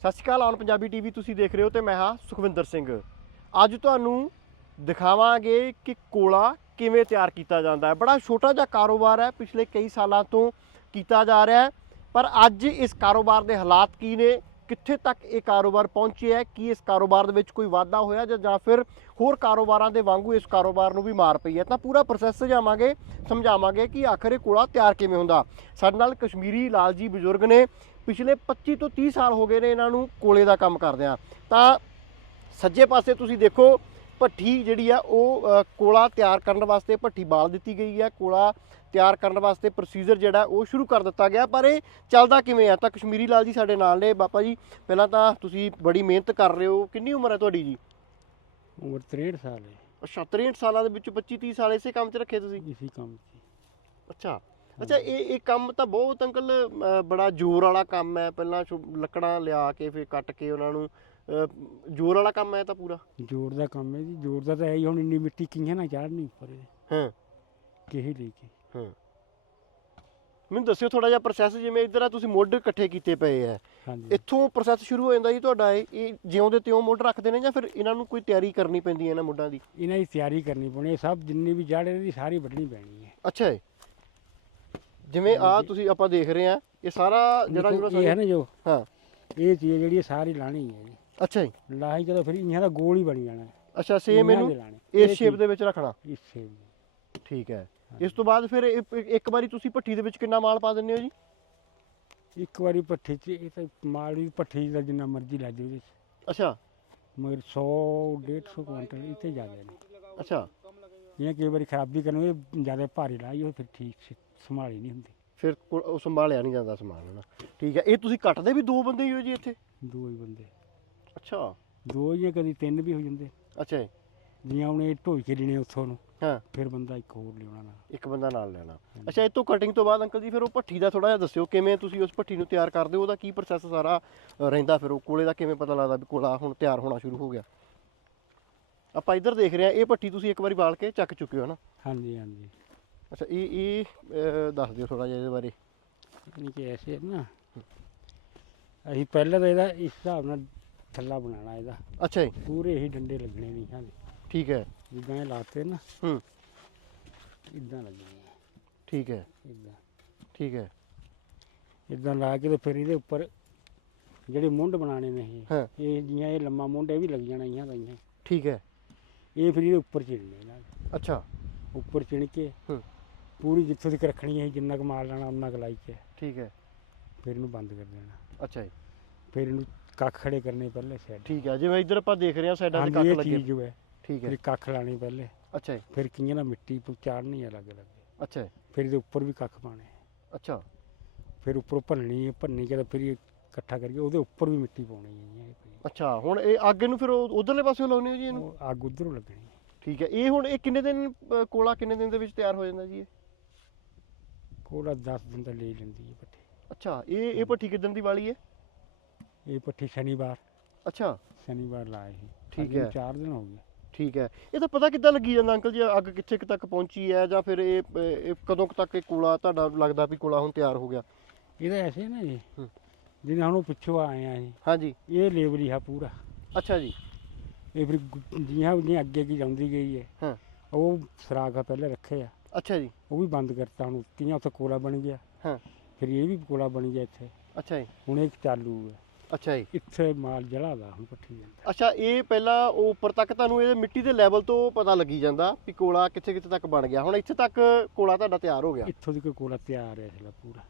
ਸਤਿ ਸ਼੍ਰੀ ਅਕਾਲ ਔਨ ਪੰਜਾਬੀ ਟੀਵੀ, ਤੁਸੀਂ ਦੇਖ ਰਹੇ ਹੋ ਤੇ ਮੈਂ ਹਾਂ ਸੁਖਵਿੰਦਰ ਸਿੰਘ। ਅੱਜ ਤੁਹਾਨੂੰ ਦਿਖਾਵਾਂਗੇ ਕਿ ਕੋਲਾ ਕਿਵੇਂ ਤਿਆਰ ਕੀਤਾ ਜਾਂਦਾ ਹੈ। ਬੜਾ ਛੋਟਾ ਜਿਹਾ ਕਾਰੋਬਾਰ ਹੈ, ਪਿਛਲੇ ਕਈ ਸਾਲਾਂ ਤੋਂ ਕੀਤਾ ਜਾ ਰਿਹਾ ਹੈ। ਪਰ ਅੱਜ ਇਸ ਕਾਰੋਬਾਰ ਦੇ ਹਾਲਾਤ ਕੀ ਨੇ? ਕਿੱਥੇ ਤੱਕ ਇਹ ਕਾਰੋਬਾਰ ਪਹੁੰਚਿਆ ਹੈ? ਕੀ ਇਸ ਕਾਰੋਬਾਰ ਦੇ ਵਿੱਚ ਕੋਈ ਵਾਧਾ ਹੋਇਆ ਜਾਂ ਜਾਂ ਫਿਰ ਹੋਰ ਕਾਰੋਬਾਰਾਂ ਦੇ ਵਾਂਗੂ ਇਸ ਕਾਰੋਬਾਰ ਨੂੰ ਵੀ ਮਾਰ ਪਈ ਹੈ? ਤਾਂ ਪੂਰਾ ਪ੍ਰੋਸੈਸ ਜਾਵਾਂਗੇ, ਸਮਝਾਵਾਂਗੇ ਕਿ ਆਖਰ ਇਹ ਕੋਲਾ ਤਿਆਰ ਕਿਵੇਂ ਹੁੰਦਾ? ਸਾਡੇ ਨਾਲ ਕਸ਼ਮੀਰੀ ਲਾਲ ਜੀ ਬਜ਼ੁਰਗ ਨੇ ਪਿਛਲੇ 25 ਤੋਂ 30 ਸਾਲ ਹੋ ਗਏ ਨੇ ਇਹਨਾਂ ਨੂੰ ਕੋਲੇ ਦਾ ਕੰਮ ਕਰਦਿਆਂ। ਤਾਂ ਸੱਜੇ ਪਾਸੇ ਤੁਸੀਂ ਦੇਖੋ ਭੱਠੀ ਜਿਹੜੀ ਆ ਉਹ ਕੋਲਾ ਤਿਆਰ ਕਰਨ ਵਾਸਤੇ ਭੱਠੀ ਬਾਲ ਦਿੱਤੀ ਗਈ ਹੈ ਕੋਲਾ ਤਿਆਰ ਕਰਨ ਵਾਸਤੇ ਪ੍ਰੋਸੀਜਰ ਜਿਹੜਾ ਉਹ ਸ਼ੁਰੂ ਕਰ ਦਿੱਤਾ ਗਿਆ। ਪਰ ਇਹ ਚੱਲਦਾ ਕਿਵੇਂ ਆ? ਤਾਂ ਕਸ਼ਮੀਰੀ ਲਾਲ ਜੀ ਸਾਡੇ ਨਾਲ ਨੇ। ਬਾਪਾ ਜੀ ਪਹਿਲਾਂ ਤਾਂ ਤੁਸੀਂ ਬੜੀ ਮਿਹਨਤ ਕਰ ਰਹੇ ਹੋ। ਕਿੰਨੀ ਉਮਰ ਹੈ ਤੁਹਾਡੀ ਜੀ? ਉਮਰ 63 ਸਾਲ ਹੈ। ਅੱਛਾ 63 ਸਾਲਾਂ ਦੇ ਵਿੱਚ 25 30 ਸਾਲ ਇਸੇ ਕੰਮ 'ਚ ਰੱਖੇ ਤੁਸੀਂ? ਇਸੀ ਕੰਮ 'ਚ। ਅੱਛਾ ਅੱਛਾ ਇਹ ਇਹ ਕੰਮ ਤਾਂ ਬਹੁਤ ਅੰਕਲ ਬੜਾ ਜ਼ੋਰ ਵਾਲਾ ਕੰਮ ਹੈ। ਪਹਿਲਾਂ ਲੱਕੜਾਂ ਲਿਆ ਕੇ ਫਿਰ ਕੱਟ ਕੇ ਉਹਨਾਂ ਨੂੰ ਜ਼ੋਰ ਵਾਲਾ ਕੰਮ ਹੈ ਤਾਂ ਪੂਰਾ? ਜੋਰ ਦਾ ਕੰਮ ਹੈ ਜੀ ਜੋਰ ਦਾ ਤਾਂ ਹੈ ਹੀ ਹੁਣ ਇੰਨੀ ਮਿੱਟੀ ਕਿੰਹਾਂ ਨਾ ਚਾੜਨੀ ਉੱਪਰ ਇਹਦੇ, ਹਾਂ। ਕਿਹੇ ਲੈ ਕੇ। ਹਾਂ। ਮੈਨੂੰ ਦੱਸਿਓ ਥੋੜਾ ਜਿਹਾ ਪ੍ਰੋਸੈਸ ਜਿਵੇਂ ਇੱਧਰ ਆ ਤੁਸੀਂ ਮੁੱਢ ਇਕੱਠੇ ਕੀਤੇ ਪਏ ਆ। ਹਾਂਜੀ। ਇੱਥੋਂ ਪ੍ਰੋਸੈਸ ਸ਼ੁਰੂ ਹੋ ਜਾਂਦਾ ਜੀ ਤੁਹਾਡਾ ਇਹ ਜਿਉਂ ਦੇ ਤਿਉਂ ਮੁੱਢ ਰੱਖਦੇ ਨੇ ਜਾਂ ਫਿਰ ਇਹਨਾਂ ਨੂੰ ਕੋਈ ਤਿਆਰੀ ਕਰਨੀ ਪੈਂਦੀ ਹੈ ਇਹਨਾਂ ਮੁੱਢਾਂ ਦੀ? ਇਹਨਾਂ ਦੀ ਤਿਆਰੀ ਕਰਨੀ ਪਣੀ ਸਭ ਜਿੰਨੀ ਵੀ ਜੜ ਇਹਦੀ ਸਾਰੀ ਵੱਢਣੀ ਪੈਣੀ ਹੈ। ਅੱਛਾ ਜੀ। ਜਿਵੇਂ ਆ ਤੁਸੀਂ ਆਪਾਂ ਦੇਖ ਰਹੇ ਆ ਇਹ ਸਾਰਾ ਜਿਹੜਾ ਜਿਹੜਾ ਇਹ ਹੈ ਨਾ ਜੋ ਹਾਂ। ਇਹ ਚੀਜ਼ ਜਿਹੜੀ ਸਾਰੀ ਲਾਣੀ ਹੈ ਜੀ। ਅੱਛਾ ਜੀ। ਲਾਹੀ ਜਦੋਂ ਫਿਰ ਇਹਨਾਂ ਦਾ ਗੋਲ ਹੀ ਬਣੀ ਜਾਣਾ। ਅੱਛਾ ਸੇਮ ਇਹਨਾਂ। ਇਸ ਸ਼ੇਪ ਦੇ ਵਿੱਚ ਰੱਖਣਾ। ਇਸ shape ਠੀਕ ਹੈ। ਇਸ ਤੋਂ ਬਾਅਦ ਫਿਰ ਇੱਕ ਵਾਰੀ ਤੁਸੀਂ ਭੱਠੀ ਦੇ ਵਿੱਚ ਕਿੰਨਾ ਮਾਲ ਪਾ ਦਿੰਦੇ ਹੋ ਜੀ। ਇੱਕ ਵਾਰੀ ਪੱਠੇ 'ਚ ਇਹ ਤਾਂ ਮਾੜੀ ਪੱਠੀ ਦਾ ਜਿੰਨਾ ਮਰਜ਼ੀ ਲੈ 'ਚ। ਅੱਛਾ। ਮਗਰ 100 150 ਕੁਇੰਟਲ ਇੱਥੇ ਜ਼ਿਆਦਾ ਨੇ। ਅੱਛਾ। ਇਹ ਕਈ ਵਾਰੀ ਖਰਾਬੀ ਕਰਨ ਇਹ ਜ਼ਿਆਦਾ ਭਾਰੀ ਲਾਈ ਉਹ ਫਿਰ ਠੀਕ ਸ- ਸੰਭਾਲੀ ਨਹੀਂ ਹੁੰਦੀ। ਫਿਰ ਕੋ- ਉਹ ਸੰਭਾਲਿਆ ਨਹੀਂ ਜਾਂਦਾ ਸਮਾਨ ਹਨਾ। ਠੀਕ ਹੈ ਇਹ ਤੁਸੀਂ ਕੱਟਦੇ ਵੀ ਦੋ ਬੰਦੇ ਹੀ ਹੋ ਜੀ ਇੱਥੇ? ਦੋ ਹੀ ਬੰਦੇ। ਅੱਛਾ। ਦੋ ਜਾਂ ਕਦੀ ਤਿੰਨ ਵੀ ਹੋ ਜਾਂਦੇ। ਅੱਛਾ ਜੀ। ਜਿਵੇਂ ਹੁਣ ਇਹ ਢੋਈ ਕੇ ਲੈਣੇ ਉੱਥੋਂ ਨੂੰ ਹਾਂ। ਫਿਰ ਬੰਦਾ ਇੱਕ ਹੋਰ ਲਿਆਉਣਾ ਨਾਲ। ਇੱਕ ਬੰਦਾ ਨਾਲ ਲੈਣਾ। ਅੱਛਾ ਇਹ ਤੋਂ ਕਟਿੰਗ ਤੋਂ ਬਾਅਦ ਅੰਕਲ ਜੀ ਫਿਰ ਉਹ ਭੱਠੀ ਦਾ ਥੋੜਾ ਜਿਹਾ ਦੱਸਿਓ ਕਿਵੇਂ ਤੁਸੀਂ ਉਸ ਭੱਠੀ ਨੂੰ ਤਿਆਰ ਕਰਦੇ ਹੋ? ਉਹਦਾ ਕੀ ਪ੍ਰੋਸੈਸ ਸਾਰਾ ਅ, ਰਹਿੰਦਾ ਫਿਰ? ਉਹ ਕੋਲੇ ਦਾ ਕਿਵੇਂ ਪਤਾ ਲੱਗਦਾ ਵੀ ਕੋਲਾ ਹੁਣ ਤਿਆਰ ਹੋਣਾ ਸ਼ੁਰੂ ਹੋ ਗਿਆ? ਆਪਾਂ ਇੱਧਰ ਦੇਖ ਰਹੇ ਹਾਂ ਇਹ ਭੱਠੀ ਤੁਸੀਂ ਇੱਕ ਵਾਰੀ ਬਾਲ ਕੇ ਚੱਕ ਚੁੱਕੇ ਹੋ ਨਾ ਹਾਂਜੀ ਹਾਂਜੀ। ਅੱਛਾ ਇਹ ਇਹ ਦੱਸ ਦਿਓ ਥੋੜਾ ਜਿਹਾ ਇਹਦੇ ਬਾਰੇ। ਯਾਨੀ ਕਿ ਐਸੇ ਨਾ ਅਸੀਂ ਪਹਿਲਾਂ ਤਾਂ ਇਹਦਾ ਇਸ ਹਿਸਾਬ ਨਾਲ ਥੱਲਾ ਬਣਾਉਣਾ ਇਹਦਾ। ਅੱਛਾ ਜੀ। ਪੂਰੇ ਹੀ ਡੰਡੇ ਲੱਗਣੇ ਨਹੀਂ ਹਾਂ ਠੀਕ ਹੈ। ਜਿੱਦਾਂ ਇਹ ਲਾਤੇ ਨਾ ਹੂੰ। ਇਦਾਂ ਲੱਗਣੇ ਠੀਕ ਹੈ। ਇਦਾਂ। ਠੀਕ ਹੈ। ਇਦਾਂ ਲਾ ਕੇ ਤੇ ਫਿਰ ਇਹਦੇ ਉੱਪਰ ਜਿਹੜੇ ਮੁੰਡ ਬਣਾਣੇ ਨੇ ਇਹ ਹਾਂ। ਇਹ ਜੀਆਂ ਇਹ ਲੰਮਾ ਮੁੰਡ ਇਹ ਵੀ ਲੱਗ ਜਾਣਾ ਇਹਾਂ ਦਾ ਇਹਾਂ ਠੀਕ ਹੈ। ਇਹ ਫਿਰ ਇਹਦੇ ਉੱਪਰ ਚਿਣਨੇ ਦੇ। ਅੱਛਾ। ਉੱਪਰ ਚਿਣ ਕੇ ਹੂੰ। ਪੂਰੀ ਜਿੱਥੋਂ ਤੱਕ ਰੱਖਣੀ ਹੈ ਜਿੰਨਾ ਕੁ ਮਾਲ ਲੈਣਾ ਉਹਨਾਂ ਕੁ ਲਾਈ ਕੇ ਠੀਕ ਹੈ। ਫਿਰ ਇਹਨੂੰ ਬੰਦ ਕਰ ਦੇਣਾ। ਅੱਛਾ ਜੀ। ਫਿਰ ਇਹਨੂੰ ਕੱਖ ਖੜੇ ਕਰਨੇ ਪਹਿਲੇ ਸਾਈਡ ਠੀਕ ਹੈ ਜਿਵੇਂ ਇੱਧਰ ਆਪਾਂ ਦੇਖ ਰਹੇ ਹਾਂ ਸਾਈਡਾਂ ਤੇ ਕੱਖ ਲੱਗੇ। ਜੋ ਹੈ ਠੀਕ ਹੈ। ਫਿਰ ਕੱਖ ਲਾਣੀ ਪਹਿਲੇ। ਅੱਛਾ ਜੀ। ਫਿਰ ਕਿੰਨੇ ਨਾਲ ਮਿੱਟੀ ਚਾੜਨੀ ਅਲੱਗ ਅਲੱਗ ਅੱਛਾ ਜੀ। ਫਿਰ ਇਹਦੇ ਉੱਪਰ ਵੀ ਕੱਖ ਪਾਣੇ ਅੱਛਾ। ਫਿਰ ਉੱਪਰੋਂ ਭੰਨਣੀ ਹੈ ਭੰਨੀ ਕੇ ਤਾਂ ਫਿਰ ਇਕੱਠਾ ਕਰਕੇ ਉਹਦੇ ਉੱਪਰ ਵੀ ਮਿੱਟੀ ਪਾਉਣੀ ਹੈ। ਅੱਛਾ ਹੁਣ ਇਹ ਅੱਗ ਨੂੰ ਫਿਰ ਉਧਰਲੇ ਪਾਸੇ ਲਾਉਣੀ ਹੋ ਜੀ ਇਹਨੂੰ? ਅੱਗ ਉਧਰੋਂ ਲੱਗਣੀ ਹੈ। ਠੀਕ ਹੈ ਇਹ ਹੁਣ ਇਹ ਕਿੰਨੇ ਦਿਨ ਕੋਲਾ ਕਿੰਨੇ ਦਿਨ ਦੇ ਵਿੱਚ ਤਿਆਰ ਹੋ ਜਾਂਦਾ ਜੀ ਇਹ? ਕੋਲਾ 10 ਦਿਨ ਲੈ ਲੈਂਦੀ ਹੈ ਪੱਠੀ। ਅੱਛਾ ਇਹ ਇਹ ਭੱਠੀ ਕਿਦਾਂ ਦੀ ਵਾਲੀ ਹੈ? ਇਹ ਪੱਠੀ ਸ਼ਨੀਵਾਰ। ਅੱਛਾ। ਸ਼ਨੀਵਾਰ ਲਾਏ ਸੀ। ਠੀਕ ਨੂੰ ਹੈ। ਚਾਰ ਦਿਨ ਹੋ ਗਏ। ਠੀਕ ਹੈ। ਇਹ ਤਾਂ ਪਤਾ ਕਿੱਦਾਂ ਲੱਗੀ ਜਾਂਦਾ ਅੰਕਲ ਜੀ ਅੱਗ ਕਿੱਥੇ ਕੁ ਤੱਕ ਪਹੁੰਚੀ ਹੈ ਜਾਂ ਫਿਰ ਇਹ ਕਦੋਂ ਕੁ ਤੱਕ ਇਹ ਕੋਲਾ ਤੁਹਾਡਾ ਲੱਗਦਾ ਵੀ ਕੋਲਾ ਹੁਣ ਤਿਆਰ ਹੋ ਗਿਆ? ਇਹਦਾ ਐਸੇ ਨਾ ਜੀ ਹੁਣ ਉਹ ਪਿੱਛੋਂ ਆਏ ਆ ਜੀ। ਹਾਂਜੀ। ਇਹ ਲੇਬਰੀ ਆ ਪੂਰਾ। ਅੱਛਾ ਜੀ। ਇਹ ਫਿਰ ਉਹਦੀਆਂ ਅੱਗੇ ਕੀ ਜਾਂਦੀ ਗਈ ਹੈ। ਹਾਂ। ਉਹ ਸਰਾਖ ਆ ਪਹਿਲੇ ਰੱਖੇ ਆ। ਅੱਛਾ ਜੀ। ਉਹ ਵੀ ਬੰਦ ਕਰਤਾ ਹੁਣ ਕਿਆਂ ਉੱਥੇ ਕੋਲਾ ਬਣ ਗਿਆ। ਹਾਂ। ਫਿਰ ਇਹ ਵੀ ਕੋਲਾ ਬਣ ਗਿਆ ਇੱਥੇ। ਅੱਛਾ ਜੀ। ਹੁਣ ਇਹ ਚਾਲੂ ਹੈ। ਅੱਛਾ ਜੀ। ਇੱਥੇ ਮਾਲ ਜਲਾ ਦਾ ਹੁਣ ਪੱਠੀ ਜਾਂਦਾ। ਅੱਛਾ ਇਹ ਪਹਿਲਾਂ ਉਹ ਉੱਪਰ ਤੱਕ ਤੁਹਾਨੂੰ ਇਹ ਮਿੱਟੀ ਦੇ ਲੈਵਲ ਤੋਂ ਪਤਾ ਲੱਗੀ ਜਾਂਦਾ ਵੀ ਕੋਲਾ ਕਿੱਥੇ ਕਿੱਥੇ ਤੱਕ ਬਣ ਗਿਆ। ਹੁਣ ਇੱਥੇ ਤੱਕ ਕੋਲਾ ਤੁਹਾਡਾ ਤਿਆਰ ਹੋ ਗਿਆ। ਇੱਥੋਂ ਦੀ ਕੋਈ ਕੋਲਾ ਤਿਆਰ ਹੈ ਇਸਲਾ ਪੂਰਾ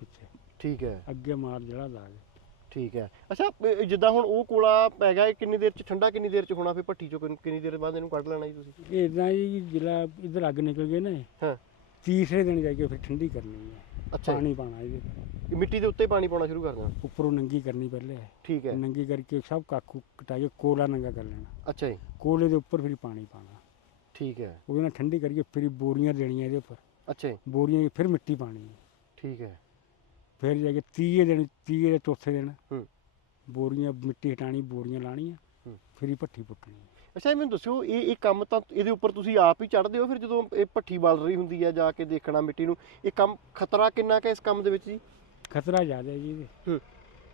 ਪਿੱਛੇ। ਠੀਕ ਹੈ। ਅੱਗੇ ਮਾਲ ਜਲਾ ਦਾ ਠੀਕ ਹੈ। ਅੱਛਾ ਇਹ ਜਿੱਦਾਂ ਹੁਣ ਉਹ ਕੋਲਾ ਪੈ ਗਿਆ ਇਹ ਕਿੰਨੀ ਦੇਰ ਚ ਠੰਡਾ ਕਿੰਨੀ ਦੇਰ ਚ ਹੋਣਾ ਫਿਰ ਭੱਠੀ ਚੋਂ? ਕਿੰਨ- ਕਿੰਨੀ ਦੇਰ ਬਾਅਦ ਇਹਨੂੰ ਕੱਢ ਲੈਣਾ ਜੀ ਤੁਸੀਂ? ਇਹ ਇਦਾਂ ਜੀ ਜਿਹੜਾ ਇਧਰ ਅੱਗ ਨਿਕਲ ਗਏ ਨਾ ਇਹ, ਹਾਂ। ਤੀਸਰੇ ਦਿਨ ਜਾ ਕੇ ਫਿਰ ਠੰਡੀ ਕਰਨੀ ਹੈ। ਅੱਛਾ। ਜੀ। ਪਾਣੀ ਪਾਣਾ ਇਹਦੇ ਤੇ। ਇਹ ਮਿੱਟੀ ਦੇ ਉੱਤੇ ਪਾਣੀ ਪਾਉਣਾ ਸ਼ੁਰੂ ਕਰ ਦੇਣਾ? ਉੱਪਰੋਂ ਨੰਗੀ ਕਰਨੀ ਪਹਿਲੇ। ਠੀਕ ਹੈ। ਨੰਗੀ ਕਰਕੇ ਸਭ ਕਾਕੂ ਕਟਾਈਏ ਕੋਲਾ ਨੰਗਾ ਕਰ ਲੈਣਾ। ਅੱਛਾ ਜੀ। ਕੋਲੇ ਦੇ ਉੱਪਰ ਫਿਰ ਪਾਣੀ ਪਾਣਾ ਠੀਕ ਹੈ। ਉਹਦੇ ਨਾਲ ਠੰਡੀ ਕਰਕੇ ਫਿਰ ਬੋਰੀਆਂ ਦੇਣੀਆਂ ਇਹਦੇ ਉੱਪਰ। ਅੱਛਾ ਜੀ। ਬੋਰੀਆਂ 'ਚ ਫਿਰ ਮਿੱਟੀ ਪਾਣੀ ਠੀਕ ਹੈ। ਫਿਰ ਜਾ ਕੇ 30 ਦਿਨ 30 ਦੇ ਚੌਥੇ ਦਿਨ ਹੂੰ। ਬੋਰੀਆਂ ਮਿੱਟੀ ਹਟਾਣੀ ਬੋਰੀਆਂ ਲਾਣੀਆਂ ਹੂੰ। ਫਿਰ ਹੀ ਭੱਠੀ ਪੁੱਟਣੀ ਅੱਛਾ ਇਹ ਮੈਨੂੰ ਦੱਸਿਓ ਇਹ ਇਹ ਕੰਮ ਤਾਂ ਇਹਦੇ ਉੱਪਰ ਤੁਸੀਂ ਆਪ ਹੀ ਚੜ੍ਹਦੇ ਹੋ ਫਿਰ ਜਦੋਂ ਇਹ ਭੱਠੀ ਬਲ ਰਹੀ ਹੁੰਦੀ ਹੈ ਜਾ ਕੇ ਦੇਖਣਾ ਮਿੱਟੀ ਨੂੰ ਇਹ ਕੰਮ ਖਤਰਾ ਕਿੰਨਾ ਕੁ ਹੈ ਇਸ ਕੰਮ ਦੇ ਵਿੱਚ ਜੀ? ਖਤਰਾ ਜ਼ਿਆਦਾ ਹੈ ਜੀ ਇਹਦੇ। ਹੂੰ।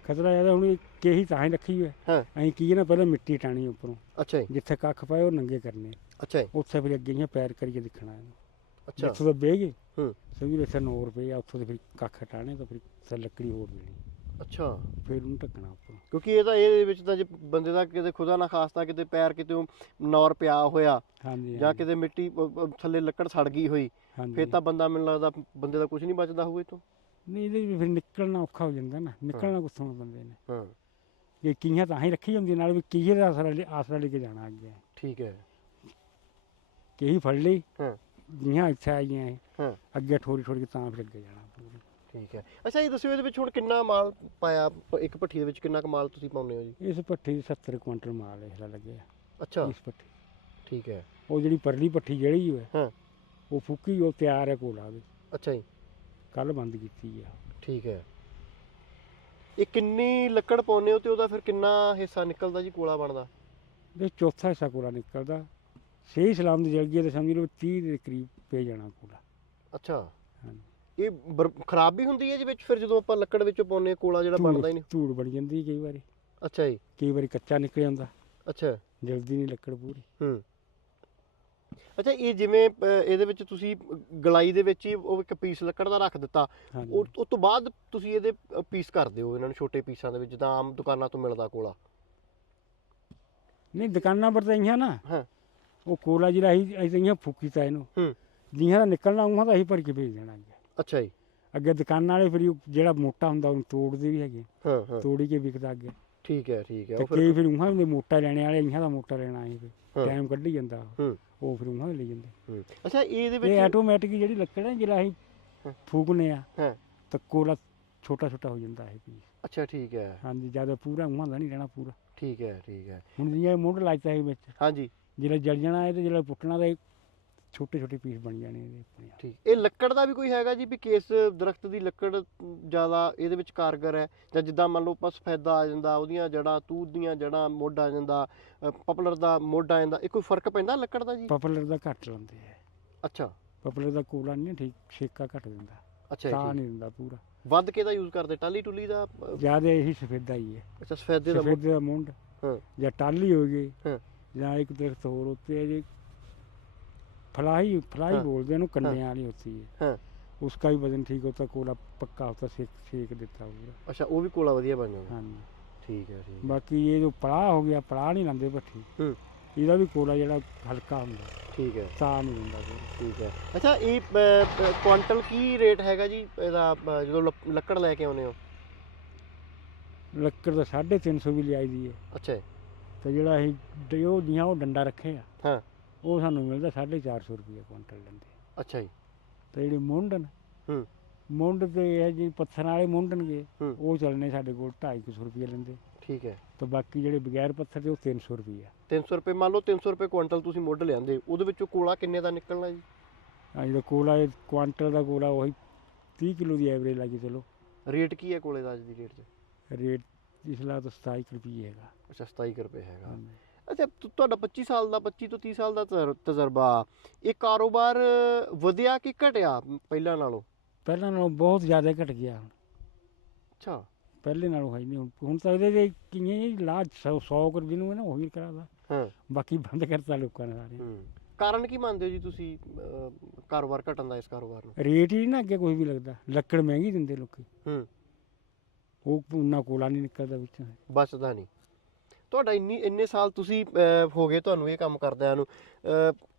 ਖਤਰਾ ਇਹਦਾ ਹੁਣ ਕੇਹੀ ਤਾਂ ਹੀ ਰੱਖੀ ਹੋਇਆ ਹਾਂ। ਅਸੀਂ ਕੀ ਹੈ ਨਾ ਪਹਿਲਾਂ ਮਿੱਟੀ ਟਾਣੀ ਉੱਪਰੋਂ। ਅੱਛਾ ਜੀ। ਜਿੱਥੇ ਕੱਖ ਪਾਏ ਉਹ ਨੰਗੇ ਕਰਨੇ। ਅੱਛਾ ਜੀ। ਉੱਥੇ ਫਿਰ ਅੱਗੇ ਹੀ ਪੈਰ ਕਰੀਏ ਦਿਖਣਾ ਇਹਨੂੰ। ਅੱਛਾ। ਜਿੱਥੋਂ ਤਾਂ ਬਹਿ ਗਏ ਹੂੰ। ਸਮਝੀ ਇੱਥੇ 9 ਰੁਪਏ ਆ ਉੱਥੋਂ ਦੇ ਫਿਰ ਕੱਖ ਹਟਾਣੇ ਤਾਂ ਫਿਰ ਉੱਥੇ ਲੱਕੜੀ ਹੋਰ ਦੇਣੀ ਅੱਛਾ। ਫਿਰ ਉਹਨੂੰ ਢੱਕਣਾ ਉੱਪਰੋਂ। ਕਿਉਂਕਿ ਇਹ ਤਾਂ ਇਹਦੇ ਵਿੱਚ ਤਾਂ ਜੇ ਬੰਦੇ ਦਾ ਕਿਤੇ ਖੁਦਾ ਨਾ ਖਾਸਤਾ ਕਿਤੇ ਪੈਰ ਕਿਤੇ ਨੌਰ ਪਿਆ ਹੋਇਆ ਹਾਂਜੀ ਜਾਂ ਕਿਤੇ ਮਿੱਟੀ ਅ, ਅ, ਥੱਲੇ ਲੱਕੜ ਸੜ ਗਈ ਹੋਈ ਹਾਂਜੀ ਫਿਰ ਤਾਂ ਬੰਦਾ ਮੈਨੂੰ ਲੱਗਦਾ ਬੰਦੇ ਦਾ ਕੁਝ ਨਹੀਂ ਬਚਦਾ ਹੋਊ ਇਹ ਤੋਂ ਨਹੀਂ ਇਹਦੇ ਵਿੱਚ ਫਿਰ ਨਿਕਲਣਾ ਔਖਾ ਹੋ ਜਾਂਦਾ ਨਾ ਨਿਕਲਣਾ ਕਿੱਥੋਂ ਬੰਦੇ ਨੇ। ਹਾਂ। ਇਹ ਕੀਆਂ ਤਾਂ ਹੀ ਰੱਖੀ ਹੁੰਦੀ ਨਾਲ ਵੀ ਕੀਏ ਦਾ ਆਸਰਾ ਲੈ ਆਸਰਾ ਲੈ ਕੇ ਜਾਣਾ ਅੱਗੇ। ਠੀਕ ਹੈ। ਕਹੀ ਫੜ ਲਈ। ਹਾਂ। ਜੀਆਂ ਇੱਥੇ ਆਈਆਂ ਇਹ, ਹਾਂ। ਅੱਗੇ ਠੋਰੀ ਕੇ ਤਾਂ ਫਿਰ ਅੱਗੇ ਜਾਣਾ ਠੀਕ ਹੈ। ਅੱਛਾ ਇਹ ਦੱਸਿਓ ਇਹਦੇ ਵਿੱਚ ਹੁਣ ਕਿੰਨਾ ਮਾਲ ਪਾਇਆ? ਪ- ਇੱਕ ਭੱਠੀ ਦੇ ਵਿੱਚ ਕਿੰਨਾ ਕੁ ਮਾਲ ਤੁਸੀਂ ਪਾਉਂਦੇ ਹੋ ਜੀ? ਇਸ ਪੱਠੀ 'ਚ 70 ਕੁਇੰਟਲ ਮਾਲ ਇਹਲਾ ਲੱਗਿਆ। ਅੱਛਾ। ਇਸ ਪੱਠੀ ਠੀਕ ਹੈ। ਉਹ ਜਿਹੜੀ ਪਰਲੀ ਪੱਠੀ ਜਿਹੜੀ ਹੈ ਹਾਂ। ਉਹ ਫੁੱਕੀ ਉਹ ਤਿਆਰ ਹੈ ਕੋਲਾ ਦੀ ਅੱਛਾ ਜੀ। ਕੱਲ ਬੰਦ ਕੀਤੀ ਆ। ਠੀਕ ਹੈ। ਇਹ ਕਿੰਨੀ ਲੱਕੜ ਪਾਉਂਦੇ ਹੋ ਤੇ ਉਹਦਾ ਫਿਰ ਕਿੰਨਾ ਹਿੱਸਾ ਨਿਕਲਦਾ ਜੀ ਕੋਲਾ ਬਣਦਾ? ਇਹ ਚੌਥਾ ਹਿੱਸਾ ਕੋਲਾ ਨਿਕਲਦਾ। ਸਹੀ ਸਲਾਮ ਦੀ ਜਲਗੀ ਤੇ ਸਮਝ ਲਓ 30 ਦੇ ਕਰੀਬ ਪੈ ਜਾਣਾ ਕੋਲਾ ਅੱਛਾ। ਹਾਂਜੀ। ਇਹ ਬਰ- ਖਰਾਬ ਵੀ ਹੁੰਦੀ ਹੈ ਜੀ ਵਿੱਚ ਫਿਰ ਜਦੋਂ ਆਪਾਂ ਲੱਕੜ ਵਿੱਚੋਂ ਪਾਉਂਦੇ ਹਾਂ ਕੋਲਾ ਜਿਹੜਾ ਬਣਦਾ ਹੀ ਨਹੀਂ? ਧੂੜ ਬਣ ਜਾਂਦੀ ਕਈ ਵਾਰੀ। ਅੱਛਾ ਜੀ। ਕਈ ਵਾਰੀ ਕੱਚਾ ਨਿਕਲ ਜਾਂਦਾ। ਅੱਛਾ। ਜਲਦੀ ਨਹੀਂ ਲੱਕੜ ਪੂਰੀ। ਹੂੰ। ਅੱਛਾ ਇਹ ਜਿਵੇਂ ਅ, ਇਹਦੇ ਵਿੱਚ ਤੁਸੀਂ ਗਲਾਈ ਦੇ ਵਿੱਚ ਹੀ ਉਹ ਇੱਕ ਪੀਸ ਲੱਕੜ ਦਾ ਰੱਖ ਦਿੱਤਾ। ਹਾਂਜੀ। ਉਹ ਉਹ ਤੋਂ ਬਾਅਦ ਤੁਸੀਂ ਇਹਦੇ ਪੀਸ ਕਰਦੇ ਹੋ ਇਹਨਾਂ ਨੂੰ ਛੋਟੇ ਪੀਸਾਂ ਦੇ ਵਿੱਚ ਜਿੱਦਾਂ ਆਮ ਦੁਕਾਨਾਂ ਤੋਂ ਮਿਲਦਾ ਕੋਲਾ ਨਹੀਂ ਦੁਕਾਨਾਂ ਪਰ ਤਾਂ ਇਹਾਂ ਨਾ। ਹਾਂ। ਉਹ ਕੋਲਾ ਜਿਹੜਾ ਅਸੀਂ ਅਸੀਂ ਇਹਾਂ ਫੂਕੀ ਤਾ ਇਹਨੂੰ। ਹੂੰ। ਦਾ ਨਿਕਲਣਾ ਉਹਾਂ ਦਾ ਅਸੀਂ ਭਰ ਕੇ ਭੇਜ ਦੇਣਾ ਅੱਛਾ ਜੀ। ਅੱਗੇ ਦੁਕਾਨਾਂ ਵਾਲੇ ਫਿਰ ਉਹ ਜਿਹੜਾ ਮੋਟਾ ਹੁੰਦਾ ਉਹਨੂੰ ਤੋੜਦੇ ਵੀ ਹੈਗੇ ਹਾਂ ਹਾਂ। ਤੋੜੀ ਕੇ ਵਿਕਦਾ ਅੱਗੇ। ਠੀਕ ਹੈ ਠੀਕ ਹੈ ਤੇ ਉਹ ਫਿਰ ਕਈ ਫਿਰ ਉਹਾਂ ਦੇ ਮੋਟਾ ਲੈਣੇ ਵਾਲੇ ਇਹਾਂ ਦਾ ਮੋਟਾ ਲੈਣਾ ਅਸੀਂ ਫਿਰ। ਹਾਂ। ਟਾਈਮ ਕੱਢੀ ਜਾਂਦਾ ਉਹ। ਹੂੰ। ਉਹ ਫਿਰ ਉਹਾਂ ਦੇ ਲਈ ਜਾਂਦੇ। ਹੂੰ। ਅੱਛਾ ਇਹਦੇ ਇਹ ਵਿੱਚ ਆਟੋਮੈਟਿਕ ਜਿਹੜੀ ਲੱਕੜ ਹੈ ਜਿਹੜਾ ਅਸੀਂ ਹਾਂ। ਫੂਕਨੇ ਆ ਹਾਂ। ਤਾਂ ਕੋਲਾ ਛੋਟਾ ਛੋਟਾ ਹੋ ਜਾਂਦਾ ਹੈ ਪੀਸ ਅੱਛਾ ਠੀਕ ਹੈ। ਹਾਂਜੀ ਜ਼ਿਆਦਾ ਪੂਰਾ ਉਹਾਂ ਦਾ ਨਹੀਂ ਰਹਿਣਾ ਪੂਰਾ। ਠੀਕ ਹੈ ਠੀਕ ਹੈ। ਹੁਣ ਜਿਵੇਂ ਮੁੱਢ ਲਾਇਤਾ ਹੈ ਵਿੱਚ। ਹਾਂਜੀ। ਜਿਹੜਾ ਜਲ ਜਾਣਾ ਹੈ ਤੇ ਜਿਹੜਾ ਪੁੱਟਣਾ ਤਾਂ ਛੋਟੇ ਛੋਟੇ ਪੀਸ ਬਣ ਜਾਣੇ ਇਹਦੇ ਆਪਣੇ ਆਪ। ਠੀਕ। ਇਹ ਲੱਕੜ ਦਾ ਵੀ ਕੋਈ ਹੈਗਾ ਜੀ ਵੀ ਕਿਸ ਦਰਖਤ ਦੀ ਲੱਕੜ ਜ਼ਿਆਦਾ ਇਹਦੇ ਵਿੱਚ ਕਾਰਗਰ ਹੈ? ਜਾਂ ਜਿੱਦਾਂ ਮੰਨ ਲਓ ਆਪਾਂ ਸਫੈਦਾ ਆ ਜਾਂਦਾ ਉਹਦੀਆਂ ਜੜਾਂ ਤੂਤ ਦੀਆਂ ਜੜਾਂ ਮੁੱਢ ਆ ਜਾਂਦਾ ਅ, ਪਪਲਰ ਦਾ ਮੁੱਢ ਆ ਜਾਂਦਾ ਇਹ ਕੋਈ ਫ਼ਰਕ ਪੈਂਦਾ ਲੱਕੜ ਦਾ ਜੀ? ਪਪਲਰ ਦਾ ਘੱਟ ਲਾਉਂਦੇ ਆ। ਅੱਛਾ। ਪਪਲਰ ਦਾ ਕੋਲਾ ਨਹੀਂ ਠੀਕ ਛੇਕਾ ਘੱਟ ਦਿੰਦਾ। ਅੱਛਾ ਤਾਂ ਜੀ ਨਹੀਂ ਦਿੰਦਾ ਪੂਰਾ। ਵੱਧ ਕੇ ਦਾ ਯੂਜ਼ ਕਰਦੇ ਟਾਲੀ ਟੁਲੀ ਦਾ ਅ, ਜ਼ਿਆਦਾ ਇਹੀ ਸਫੇਦਾ ਹੀ ਹੈ। ਅੱਛਾ ਸਫੈਦੇ ਦਾ ਮੁੱਢ। ਸਫੇਦੇ ਦਾ ਮੁੰਡ ਹਾਂ। ਜਾਂ ਟਾਲੀ ਹੋ ਗਈ। ਹਾਂ। ਜਾਂ ਇੱਕ ਦਰਖਤ ਹੋਰ ਉੱਤੇ ਹੈ ਜੀ फलाई फलाई हाँ, बोलते हैं ना कंडे वाली होती है ਹਾਂ उसका भी वजन ठीक होता है कोला पक्का होता है सेक सेक देता है पूरा ਅੱਛਾ ਉਹ ਵੀ ਕੋਲਾ ਵਧੀਆ ਬਣ ਜਾਂਦਾ हाँ जी ਠੀਕ ਹੈ ਠੀਕ ਹੈ। बाकी ये जो पड़ा हो गया पड़ा नहीं लाते भट्ठी ਹੂੰ ਇਹਦਾ ਵੀ ਕੋਲਾ ਜਿਹੜਾ ਹਲਕਾ ਹੁੰਦਾ ਠੀਕ ਹੈ ਤਾਂ ਨਹੀਂ ਹੁੰਦਾ ਫਿਰ ਠੀਕ ਹੈ ਅੱਛਾ ਇਹ ਅ, ਅ, ਕੁਆਂਟਲ ਕੀ ਰੇਟ ਹੈਗਾ ਜੀ ਇਹਦਾ ਅ, ਜਦੋਂ ਲੱਕ- ਲੱਕੜ ਲੈ ਕੇ ਆਉਨੇ ਹੋ ਲੱਕੜ ਦਾ 350 ਵੀ ਲਿਆਈ ਦੀ ਹੈ ਅੱਛਾ ਜੀ, ਤੇ ਜਿਹੜਾ ਅਸੀਂ ਉਹ ਦੀਆਂ ਉਹ ਡੰਡਾ ਰੱਖੇ ਆ। ਹਾਂ। ਉਹ ਸਾਨੂੰ ਮਿਲਦਾ 450 ਰੁਪਏ ਕੁਇੰਟਲ ਲੈਂਦੇ। ਅੱਛਾ ਜੀ। ਤੇ ਜਿਹੜੇ ਮੁੰਡਨ ਹੂੰ। ਮੁੰਡ ਤੇ ਇਹ ਜੀ ਪੱਥਰਾਂ ਵਾਲੇ ਮੁੰਡਣਗੇ ਹੂੰ। ਉਹ ਚੱਲਣੇ ਸਾਡੇ ਕੋਲ 250 ਰੁਪਏ ਲੈਂਦੇ। ਠੀਕ ਹੈ। ਤੇ ਬਾਕੀ ਜਿਹੜੇ ਬਗੈਰ ਪੱਥਰ ਦੇ ਉਹ 300 ਰੁਪਏ 300 ਰੁਪਏ ਮੰਨ ਲਓ 300 ਰੁਪਏ ਕੁਆਂਟਲ ਤੁਸੀਂ ਮੁੱਢ ਲਿਆਂਦੇ ਉਹਦੇ ਵਿੱਚੋਂ ਕੋਲਾ ਕਿੰਨੇ ਦਾ ਨਿਕਲਣਾ ਜੀ? ਆ ਜਿਹੜਾ ਕੋਲਾ ਇਹ ਕੁਆਂਟਲ ਦਾ ਕੋਲਾ ਉਹੀ 30 ਕਿਲੋ ਦੀ ਐਵਰੇਜ ਲੱਗੀ ਚਲੋ। ਰੇਟ ਕੀ ਹੈ ਕੋਲੇ ਦਾ ਅੱਜ ਦੀ ਰੇਟ 'ਚ? ਰੇਟ ਇਸ ਲਾ ਤਾਂ 27 ਕੁ ਰੁਪਏ ਹੈਗਾ। ਅੱਛਾ 27 ਕੁ ਰੁਪਏ ਹੈਗਾ। ਹਾਂਜੀ। ਅੱਛਾ ਤੁ- ਤੁਹਾਡਾ 25 ਸਾਲ ਦਾ 25 ਤੋਂ 30 ਸਾਲ ਦਾ ਤਜਰ- ਤਜਰਬਾ ਇਹ ਕਾਰੋਬਾਰ ਵਧਿਆ ਕਿ ਘਟਿਆ ਪਹਿਲਾਂ ਨਾਲੋਂ? ਪਹਿਲਾਂ ਨਾਲੋਂ ਬਹੁਤ ਜ਼ਿਆਦਾ ਘਟ ਗਿਆ ਹੁਣ। ਅੱਛਾ। ਪਹਿਲੇ ਨਾਲੋਂ ਹੈ ਨਹੀਂ ਹੁਣ ਹੁਣ ਤਾਂ ਇਹਦੇ ਕਿੰਨੇ ਲਾਜ 100 100 ਕਰ ਜਿਹਨੂੰ ਹੈ ਨਾ ਉਹੀ ਕਰਾਦਾ ਹਾਂ। ਬਾਕੀ ਬੰਦ ਕਰਤਾ ਲੋਕਾਂ ਨੇ ਸਾਰੇ। ਹੂੰ। ਕਾਰਨ ਕੀ ਮੰਨਦੇ ਹੋ ਜੀ ਤੁਸੀਂ ਕਾਰੋਬਾਰ ਘਟਣ ਦਾ ਇਸ ਕਾਰੋਬਾਰ ਨੂੰ? ਰੇਟ ਹੀ ਨਾ ਅੱਗੇ ਕੋਈ ਵੀ ਲੱਗਦਾ। ਲੱਕੜ ਮਹਿੰਗੀ ਦਿੰਦੇ ਲੋਕੀ। ਹੂੰ। ਉਹ ਉਹਨਾਂ ਕੋਲਾ ਨਹੀਂ ਨਿਕਲਦਾ ਵਿੱਚ। ਬਚਦਾ ਨਹੀਂ। ਤੁਹਾਡਾ ਇੰਨੀ ਇੰਨੇ ਸਾਲ ਤੁਸੀਂ ਹੋ ਗਏ ਤੁਹਾਨੂੰ ਇਹ ਕੰਮ ਕਰਦਿਆਂ ਨੂੰ।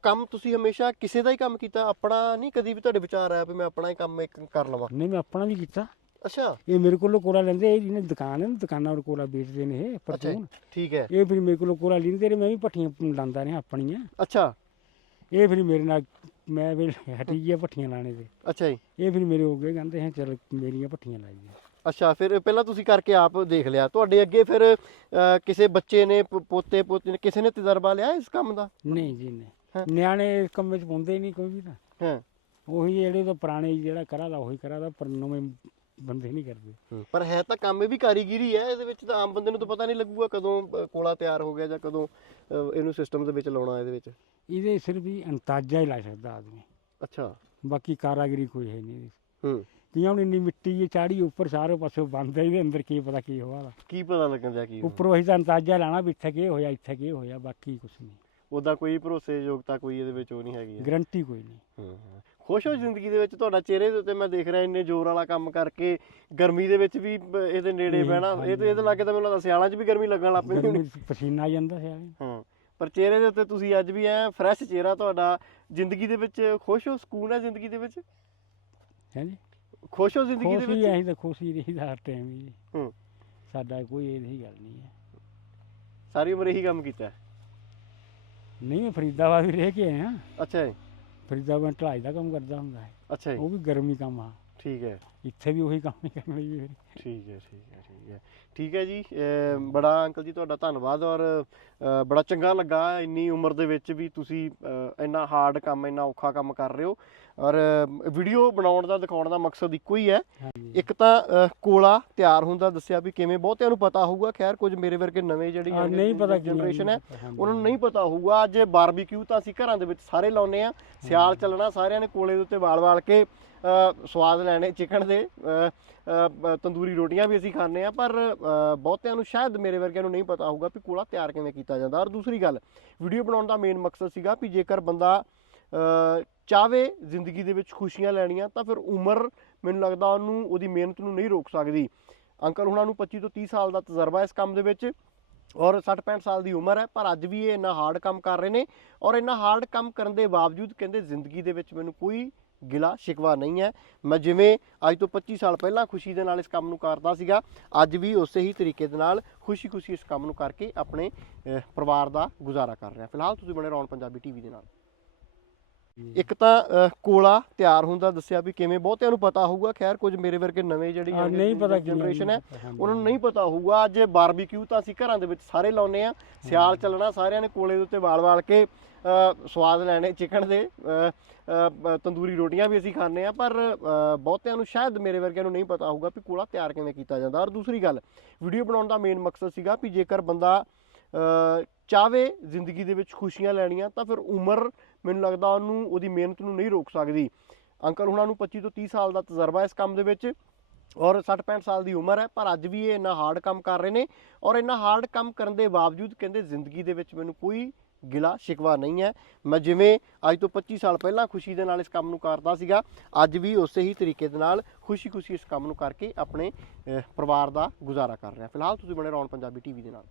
ਕੰਮ ਤੁਸੀਂ ਹਮੇਸ਼ਾ ਕਿਸੇ ਦਾ ਹੀ ਕੰਮ ਕੀਤਾ? ਆਪਣਾ ਨਹੀਂ ਕਦੀ ਵੀ ਤੁਹਾਡੇ ਵਿਚਾਰ ਆਇਆ ਵੀ ਮੈਂ ਆਪਣਾ ਹੀ ਕੰਮ ਇੱਕ ਕਰ ਲਵਾਂ? ਨਹੀਂ ਮੈਂ ਆਪਣਾ ਵੀ ਕੀਤਾ। ਅੱਛਾ। ਇਹ ਮੇਰੇ ਕੋਲੋਂ ਕੋਲਾ ਲੈਂਦੇ ਇਹ ਜਿਹਨੇ ਦੁਕਾਨ ਹੈ ਦੁਕਾਨਾਂ ਉਹ ਕੋਲਾ ਵੇਚਦੇ ਨੇ ਇਹ ਪਰਚੂਨ। ਠੀਕ ਹੈ। ਇਹ ਫਿਰ ਮੇਰੇ ਕੋਲੋਂ ਕੋਲਾ ਲੈਂਦੇ ਨੇ ਮੈਂ ਵੀ ਭੱਠੀਆਂ ਲਾਉਂਦਾ ਰਿਹਾ ਆਪਣੀਆਂ। ਅੱਛਾ। ਇਹ ਫਿਰ ਮੇਰੇ ਨਾਲ ਮੈਂ ਵੀ ਹਟੀ ਗਿਆ ਭੱਠੀਆਂ ਲਾਣੇ ਤੇ। ਅੱਛਾ ਜੀ। ਇਹ ਫਿਰ ਮੇਰੇ ਹੋ ਗਏ ਕਹਿੰਦੇ ਹੈ ਚਲ ਮੇਰੀਆਂ ਭੱਠੀਆਂ ਲਾਈਆਂ ਅੱਛਾ ਫਿਰ ਪਹਿਲਾਂ ਤੁਸੀਂ ਕਰਕੇ ਆਪ ਦੇਖ ਲਿਆ। ਤੁਹਾਡੇ ਅੱਗੇ ਫਿਰ ਅ, ਕਿਸੇ ਬੱਚੇ ਨੇ ਪ- ਪੋਤੇ ਪੋਤੇ ਨੇ ਕਿਸੇ ਨੇ ਤਜਰਬਾ ਲਿਆ ਇਸ ਕੰਮ ਦਾ? ਨਹੀਂ ਜੀ ਹਾਂ। ਨਹੀਂ ਨਿਆਣੇ ਇਸ ਕੰਮ ਵਿੱਚ ਪਾਉਂਦੇ ਹੀ ਨਹੀਂ ਕੋਈ ਵੀ ਨਾ ਹਾਂ? ਉਹੀ ਜਿਹੜੇ ਤਾਂ ਪੁਰਾਣੇ ਜਿਹੜਾ ਕਰਾਦਾ ਉਹੀ ਕਰਾਦਾ ਪਰ ਨਵੇਂ ਬੰਦੇ ਨਹੀਂ ਕਰਦੇ। ਪਰ ਹੈ ਤਾਂ ਕੰਮ ਇਹ ਵੀ ਕਾਰੀਗਰੀ ਹੈ ਇਹਦੇ ਵਿੱਚ ਤਾਂ ਆਮ ਬੰਦੇ ਨੂੰ ਤਾਂ ਪਤਾ ਨਹੀਂ ਲੱਗੂਗਾ ਕਦੋਂ ਅ, ਕੋਲਾ ਤਿਆਰ ਹੋ ਗਿਆ ਜਾਂ ਕਦੋਂ ਅ, ਇਹਨੂੰ ਸਿਸਟਮ ਦੇ ਵਿੱਚ ਲਾਉਣਾ ਇਹਦੇ ਵਿੱਚ। ਇਹਦੇ ਸਿਰਫ ਹੀ ਅੰਤਾਜ਼ਾ ਹੀ ਲਾ ਸਕਦਾ ਆਦਮੀ। ਅੱਛਾ। ਬਾਕੀ ਕਾਰਾਗਰੀ ਕੋਈ ਹੈ ਨਹੀਂ। ਇਹਦੇ 'ਚ। ਹੂੰ। ਜਿਵੇਂ ਹੁਣ ਇੰਨੀ ਮਿੱਟੀ ਜੀ ਚਾੜੀ ਉੱਪਰ ਸਾਰੇ ਪਾਸੇ ਬੰਦ ਹੈ ਇਹਦੇ ਅੰਦਰ ਕੀ ਪਤਾ ਕੀ ਹੋਇਆ ਕੀ ਪਤਾ ਲੱਗਣ ਦਿਆ ਕੀ ਉੱਪਰੋਂ ਅਸੀਂ ਤਾਂ ਅੰਦਾਜ਼ਾ ਲਾਣਾ ਵੀ ਇੱਥੇ ਕੀ ਹੋਇਆ ਇੱਥੇ ਕੀ ਹੋਇਆ ਬਾਕੀ ਕੁਝ ਨਹੀਂ। ਉਹਦਾ ਕੋਈ ਭਰੋਸੇਯੋਗਤਾ ਕੋਈ ਇਹਦੇ ਵਿੱਚ ਉਹ ਨਹੀਂ ਹੈਗੀ ਹੈ। ਗਰੰਟੀ ਕੋਈ ਨਹੀਂ। ਖੁਸ਼ ਹੋ ਜ਼ਿੰਦਗੀ ਦੇ ਵਿੱਚ ਤੁਹਾਡਾ ਚਿਹਰੇ ਦੇ ਉੱਤੇ ਮੈਂ ਦੇਖ ਰਿਹਾ ਇੰਨੇ ਜ਼ੋਰ ਵਾਲਾ ਕੰਮ ਕਰਕੇ ਗਰਮੀ ਦੇ ਵਿੱਚ ਵੀ ਬ- ਇਹਦੇ ਨੇੜੇ ਨਹੀਂ, ਬਹਿਣਾ ਇਹ ਤੇ ਇਹਦੇ ਲੱਗੇ ਤਾਂ ਮੈਨੂੰ ਲੱਗਦਾ ਸਿਆਲਾਂ 'ਚ ਵੀ ਗਰਮੀ ਲੱਗਣ ਲੱਗ ਪੈਂਦੀ ਹੋਣੀ। 'ਚ ਪਸੀਨਾ ਆ ਜਾਂਦਾ ਸਿਆਲੇ ਹਾਂ ਪਰ ਚਿਹਰੇ ਦੇ ਉੱਤੇ ਤੁਸੀਂ ਅੱਜ ਵੀ ਐ ਫਰੈਸ਼ ਚਿਹਰਾ ਤੁਹਾਡਾ ਜ਼ਿੰਦਗੀ ਦੇ ਵਿੱਚ ਖੁਸ਼ ਹੋ ਸਕੂਨ ਹੈ ਜ਼ਿੰਦਗੀ ਦੇ ਵਿੱਚ? ਹੈ ਜੀ? ਖੁਸ਼ ਹੋ ਜ਼ਿੰਦਗੀ ਦੇ ਖੁਸ਼ ਵਿੱਚ? ਅਸੀਂ ਤਾਂ ਖੁਸ਼ ਹੀ ਰਹੀਦਾ ਹਰ ਟਾਈਮ ਹੀ। ਹੂੰ। ਸਾਡਾ ਕੋਈ ਇਹਦੀ ਗੱਲ ਨਹੀਂ ਹੈ। ਸਾਰੀ ਉਮਰ ਇਹੀ ਕੰਮ ਕੀਤਾ ਹੈ। ਨਹੀਂ ਫਰੀਦਾਬਾਦ ਵੀ ਰਹਿ ਕੇ ਆਇਆ। ਅੱਛਾ ਜੀ। ਫਰੀਦਾਬਾਦ ਢਲਾਈ ਦਾ ਕੰਮ ਕਰਦਾ ਹੁੰਦਾ ਹੈ। ਅੱਛਾ ਜੀ। ਉਹ ਵੀ ਗਰਮੀ ਕੰਮ ਆ। ਠੀਕ ਹੈ। ਇੱਥੇ ਵੀ ਉਹੀ ਕੰਮ ਹੀ ਕਰਨ ਲਈ ਫਿਰ ਠੀਕ ਹੈ ਠੀਕ ਹੈ ਠੀਕ ਹੈ। ਠੀਕ ਹੈ ਜੀ ਅਮ ਬੜਾ ਅੰਕਲ ਜੀ ਤੁਹਾਡਾ ਧੰਨਵਾਦ ਔਰ ਅ, ਬੜਾ ਚੰਗਾ ਲੱਗਾ ਇੰਨੀ ਉਮਰ ਦੇ ਵਿੱਚ ਵੀ ਤੁਸੀਂ ਅ, ਇੰਨਾ ਹਾਰਡ ਕੰਮ ਇੰਨਾ ਔਖਾ ਕੰਮ ਕਰ ਰਹੇ ਹੋ। ਔਰ ਵੀਡੀਓ ਬਣਾਉਣ ਦਾ ਦਿਖਾਉਣ ਦਾ ਮਕਸਦ ਇੱਕੋ ਹੀ ਹੈ। ਹਾਂਜੀ। ਇੱਕ ਤਾਂ ਅ, ਕੋਲਾ ਤਿਆਰ ਹੁੰਦਾ ਦੱਸਿਆ ਵੀ ਕਿਵੇਂ ਬਹੁਤਿਆਂ ਨੂੰ ਪਤਾ ਹੋਊਗਾ। ਖੈਰ ਕੁਝ ਮੇਰੇ ਵਰਗੇ ਨਵੇਂ ਜਿਹੜੀ ਨਹੀਂ ਪਤਾ ਕੀ ਜਨਰੇਸ਼ਨ ਹੈ। ਉਹਨਾਂ ਨੂੰ ਨਹੀਂ ਪਤਾ ਹੋਊਗਾ। ਅੱਜ ਬਾਰਬੀਕਿਊ ਤਾਂ ਅਸੀਂ ਘਰਾਂ ਦੇ ਵਿੱਚ ਸਾਰੇ ਲਾਉਨੇ ਆ ਸਿਆਲ ਚੱਲਣਾ ਸਾਰਿਆਂ ਨੇ ਕੋਲੇ ਦੇ ਉੱਤੇ ਵਾਲ-ਵਾਲ ਕੇ ਅ, ਸਵਾਦ ਲੈਣੇ ਚਿਕਨ ਦੇ ਤੰਦੂਰੀ ਰੋਟੀਆਂ ਵੀ ਅਸੀਂ ਖਾਂਦੇ ਆ ਪਰ ਬਹੁਤਿਆਂ ਨੂੰ ਸ਼ਾਇਦ ਮੇਰੇ ਵਰਗਿਆਂ ਨੂੰ ਨਹੀਂ ਪਤਾ ਹੋਊਗਾ ਵੀ ਕੋਲਾ ਤਿਆਰ ਕਿਵੇਂ ਕੀਤਾ ਜਾਂਦਾ। ਔਰ ਦੂਸਰੀ ਗੱਲ ਵੀਡੀਓ ਬਣਾਉਣ ਦਾ ਮੇਨ ਮਕਸਦ ਸੀਗਾ ਵੀ ਜੇਕਰ ਬੰਦਾ ਅ, ਚਾਵੇ ਜ਼ਿੰਦਗੀ ਦੇ ਵਿੱਚ ਖੁਸ਼ੀਆਂ ਲੈਣੀਆਂ ਤਾਂ ਫਿਰ ਉਮਰ ਮੈਨੂੰ ਲੱਗਦਾ ਉਹਨੂੰ ਉਹਦੀ ਮਿਹਨਤ ਨੂੰ ਨਹੀਂ ਰੋਕ ਸਕਦੀ। ਅੰਕਲ ਹੁਣਾਂ ਨੂੰ 25 ਤੋਂ 30 ਸਾਲ ਦਾ ਤਜਰਬਾ ਇਸ ਕੰਮ ਦੇ ਵਿੱਚ ਔਰ 60 65 ਸਾਲ ਦੀ ਉਮਰ ਹੈ ਪਰ ਅੱਜ ਵੀ ਇਹ ਇੰਨਾ ਹਾਰਡ ਕੰਮ ਕਰ ਰਹੇ ਨੇ ਔਰ ਇੰਨਾ ਹਾਰਡ ਕੰਮ ਕਰਨ ਦੇ ਬਾਵਜੂਦ ਕਹਿੰਦੇ ਜ਼ਿੰਦਗੀ ਦੇ ਵਿੱਚ ਮੈਨੂੰ ਕੋਈ ਗਿਲਾ ਸ਼ਿਕਵਾ ਨਹੀਂ ਹੈ। ਮੈਂ ਜਿਵੇਂ ਅੱਜ ਤੋਂ 25 ਸਾਲ ਪਹਿਲਾਂ ਖੁਸ਼ੀ ਦੇ ਨਾਲ ਇਸ ਕੰਮ ਨੂੰ ਕਰਦਾ ਸੀਗਾ, ਅੱਜ ਵੀ ਉਸੇ ਹੀ ਤਰੀਕੇ ਦੇ ਨਾਲ ਖੁਸ਼ੀ-ਖੁਸ਼ੀ ਇਸ ਕੰਮ ਨੂੰ ਕਰਕੇ ਆਪਣੇ ਪਰਿਵਾਰ ਦਾ ਗੁਜ਼ਾਰਾ ਕਰ ਰਿਹਾ। ਫਿਲਹਾਲ ਤੁਸੀਂ ਬਣੇ ਰੌਣ ਪੰਜਾਬੀ ਟੀਵੀ ਦੇ ਨਾਲ। ਇੱਕ ਤਾਂ ਕੋਲਾ ਤਿਆਰ ਹੁੰਦਾ ਦੱਸਿਆ ਵੀ ਕਿਵੇਂ ਬਹੁਤਿਆਂ ਨੂੰ ਪਤਾ ਹੋਊਗਾ। ਖੈਰ ਕੁਝ ਮੇਰੇ ਵਰਗੇ ਨਵੇਂ ਜਿਹੜੀ ਜਨਰੇਸ਼ਨ ਹੈ। ਉਹਨਾਂ ਨੂੰ ਨਹੀਂ ਪਤਾ ਹੋਊਗਾ। ਅੱਜ ਬਾਰਬੀਕਿਊ ਤਾਂ ਅਸੀਂ ਘਰਾਂ ਦੇ ਵਿੱਚ ਸਾਰੇ ਲਾਉਨੇ ਆ ਸਿਆਲ ਚੱਲਣਾ ਸਾਰਿਆਂ ਨੇ ਕੋਲੇ ਦੇ ਉੱਤੇ ਵਾਲ-ਵਾਲ ਕੇ ਸਵਾਦ ਲੈਣੇ ਚਿਕਨ ਦੇ ਤੰਦੂਰੀ ਰੋਟੀਆਂ ਵੀ ਅਸੀਂ ਖਾਂਦੇ ਆ ਪਰ ਬਹੁਤਿਆਂ ਨੂੰ ਸ਼ਾਇਦ ਮੇਰੇ ਵਰਗਿਆਂ ਨੂੰ ਨਹੀਂ ਪਤਾ ਹੋਊਗਾ ਵੀ ਕੋਲਾ ਤਿਆਰ ਕਿਵੇਂ ਕੀਤਾ ਜਾਂਦਾ। ਔਰ ਦੂਸਰੀ ਗੱਲ ਵੀਡੀਓ ਬਣਾਉਣ ਦਾ ਮੇਨ ਮਕਸਦ ਸੀਗਾ ਵੀ ਜੇਕਰ ਬੰਦਾ ਚਾਵੇ ਜ਼ਿੰਦਗੀ ਦੇ ਵਿੱਚ ਖੁਸ਼ੀਆਂ ਲੈਣੀਆਂ ਤਾਂ ਫਿਰ ਉਮਰ ਮੈਨੂੰ ਲੱਗਦਾ ਉਹਨੂੰ, ਉਹਦੀ ਮਿਹਨਤ ਨੂੰ ਨਹੀਂ ਰੋਕ ਸਕਦੀ। ਅੰਕਲ ਹੁਣਾਂ ਨੂੰ 25 ਤੋਂ 30 ਸਾਲ ਦਾ ਤਜਰਬਾ ਇਸ ਕੰਮ ਦੇ ਵਿੱਚ ਔਰ 60 65 ਸਾਲ ਦੀ ਉਮਰ ਹੈ, ਪਰ ਅੱਜ ਵੀ ਇਹ ਇੰਨਾ ਹਾਰਡ ਕੰਮ ਕਰ ਰਹੇ ਨੇ ਔਰ ਇੰਨਾ ਹਾਰਡ ਕੰਮ ਕਰਨ ਦੇ ਬਾਵਜੂਦ ਕਹਿੰਦੇ ਜ਼ਿੰਦਗੀ ਦੇ ਵਿੱਚ ਮੈਨੂੰ ਕੋਈ ਗਿਲਾ ਸ਼ਿਕਵਾ ਨਹੀਂ ਹੈ। ਮੈਂ ਜਿਵੇਂ ਅੱਜ ਤੋਂ 25 ਸਾਲ ਪਹਿਲਾਂ ਖੁਸ਼ੀ ਦੇ ਨਾਲ ਇਸ ਕੰਮ ਨੂੰ ਕਰਦਾ ਸੀਗਾ, ਅੱਜ ਵੀ ਉਸੇ ਹੀ ਤਰੀਕੇ ਦੇ ਨਾਲ ਖੁਸ਼ੀ-ਖੁਸ਼ੀ ਇਸ ਕੰਮ ਨੂੰ ਕਰਕੇ ਆਪਣੇ ਪਰਿਵਾਰ ਦਾ ਗੁਜ਼ਾਰਾ ਕਰ ਰਿਹਾ। ਫਿਲਹਾਲ ਤੁਸੀਂ ਬਣੇ ਰੌਣ ਪੰਜਾਬੀ ਟੀਵੀ ਦੇ ਨਾਲ।